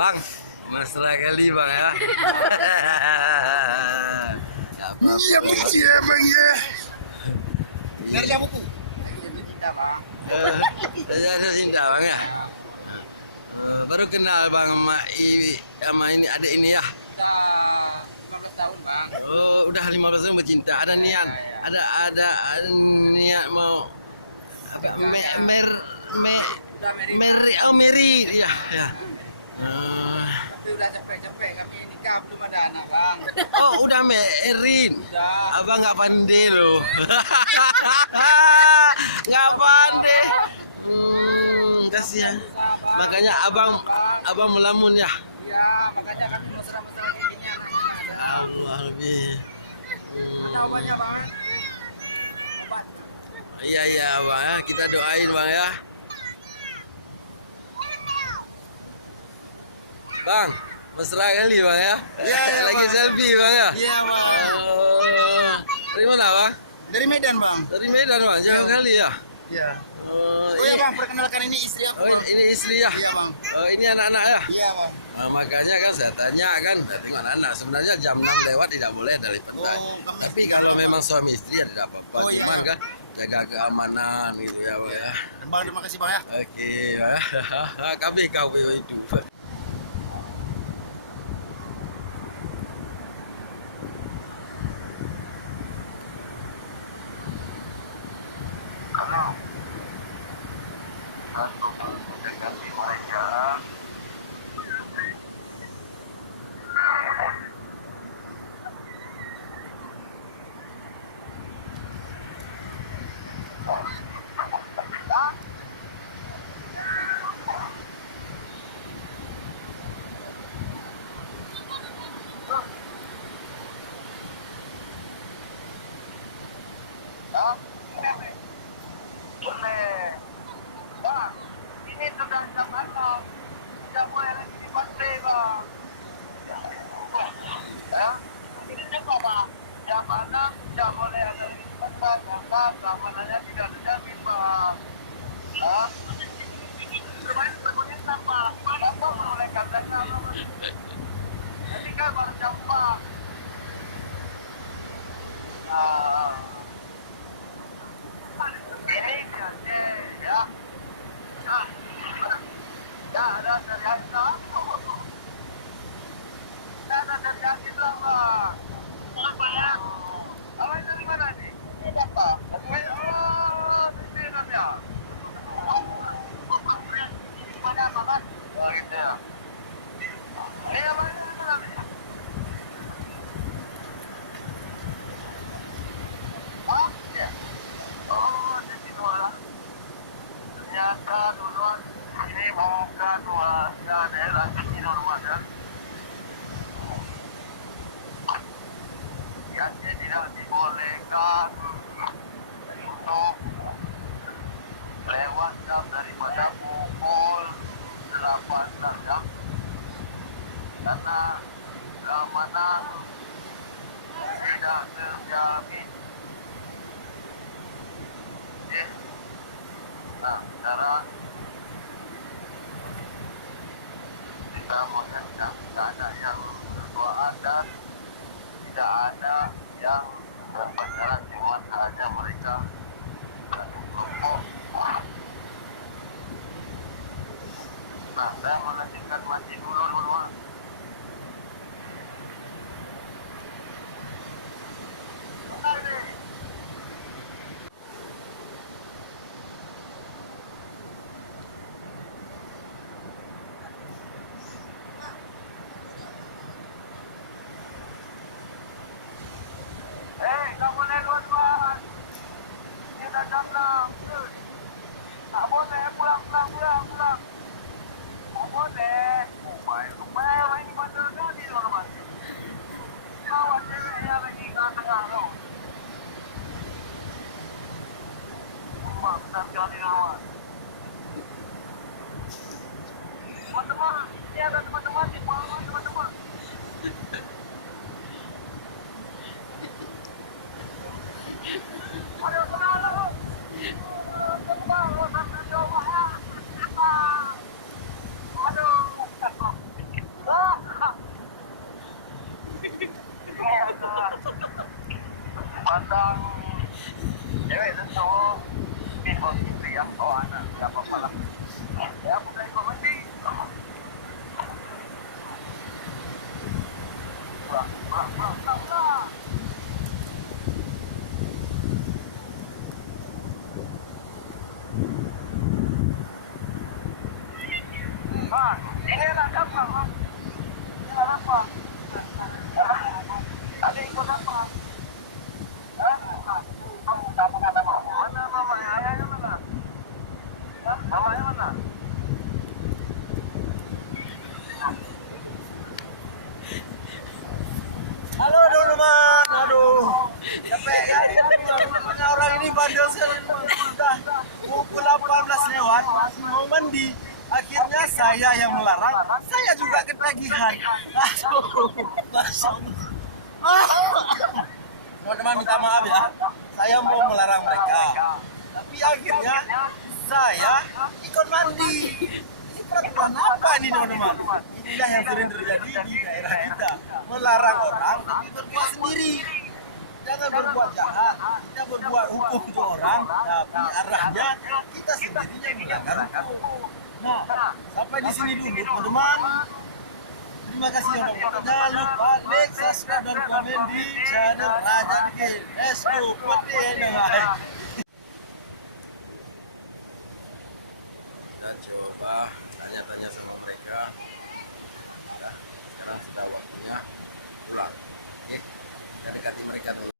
Bang, mesra kali bang ya. Iya puji ya bang ya. Kerja buku. Cinta bang. Ada cinta bang ya. Baru kenal bang sama ini adik ini ya. Udah 15 tahun bang. Oh, udah 15 tahun bercinta. Ada niat, ada niat mau Udah Mary ya ya. Tapi udah capek-capek kami nikah belum ada anak bang. Oh, udah married. Udah. Abang nggak pandai loh. Nggak pandai. Kasihan. Makanya abang melamun ya. Iya, makanya kami mesra-mesra kayak gini anaknya. Allah lebih. Ada obatnya bang. Obat. Iya bang ya. Kita doain bang ya. Bang, mesra kali bang ya. Iya, Lagi bang. selfie bang ya. Iya bang. Oh, dari mana bang? Dari Medan bang. Dari Medan bang. Jauh kali ya. Iya. Oh, Oh ya bang, perkenalkan ini istri aku. Oh, Bang. ini istri ya. Iya bang. Oh, ini anak-anak ya. Iya bang. Makanya kan saya tanya kan, tengok anak-anak. Sebenarnya jam 6 lewat tidak boleh dari pantai. Oh, kamu- Tapi kalau memang suami istri ya tidak apa-apa. Oh, iya, Cuman iya. kan jaga keamanan gitu ya bang ya. Bang terima kasih bang ya. Oke, bang. Kami kau hidup. Bang, ini sudah jam 6. Tidak boleh lagi di pantai, bang. Ya, ini apa, bang? Jam 6 tidak boleh ada di pantai, karena keamanannya tidak terjamin, bang. Ya, cuman berguna apa? Apa boleh katakan? Jadi kan baru jam 4. Ini ya. Ya, ada ternyata. Ada terjadi apa? Apa ya? Apa itu di mana nih? Ini apa? Oh, di sini ya. Di mana makan? Oh, gitu ya. Ini apa ini di mana nih? Oh, ya. Oh, di sini lah. Ternyata duluan ini bukan warga daerah sini rumah ya. Yang tidak dibolehkan untuk lewat jam daripada pukul 8 jam karena keamanan tidak terjamin. Oke. Nah, sekarang kita mengingatkan tidak ada yang berduaan dan tidak ada yang berpacaran, cuma hanya mereka kelompok. Nah, saya menantikan mandi dulu. Hei, tak boleh luar. Ini dah jam 6. Tak boleh pulang. Tak boleh. Oh my, rupanya ini bandar kali orang. Awak ceweknya lagi kat tengah tu. Mak, benar sekali awak. Teman-teman, ini ada teman-teman di bawah, teman-teman. Aduh, tenang lu. Tenang, lu sampai jauh ya. Aduh. ya. Oh anak, nggak apa-apa lah. Ya bukan ikut mandi. Wah, wah, wah, wah. Ah, ini anak kapal, Bang. Ini anak apa? Ada ikut apa? Hah? Mana mamanya? Ayahnya mana? Hah? Mamanya mana? Halo teman-teman, aduh, capek kali punya orang ini bandel sekali. Sudah pukul 18 lewat, masih mau mandi. Akhirnya saya yang melarang, saya juga ketagihan. Aduh, Masya Allah. Teman-teman minta maaf ya, saya mau melarang mereka. Tapi akhirnya saya ikut mandi. Ini peraturan apa ini teman-teman? Inilah yang sering terjadi di daerah kita. Melarang orang tapi berbuat sendiri. Jangan berbuat jahat, kita berbuat hukum untuk orang, tapi arahnya kita sendirinya melanggar hukum. Nah, sampai di sini dulu teman-teman. Terima kasih yang nonton. Jangan lupa like, subscribe, dan komen di channel Raja Dikit. Let's go, putih.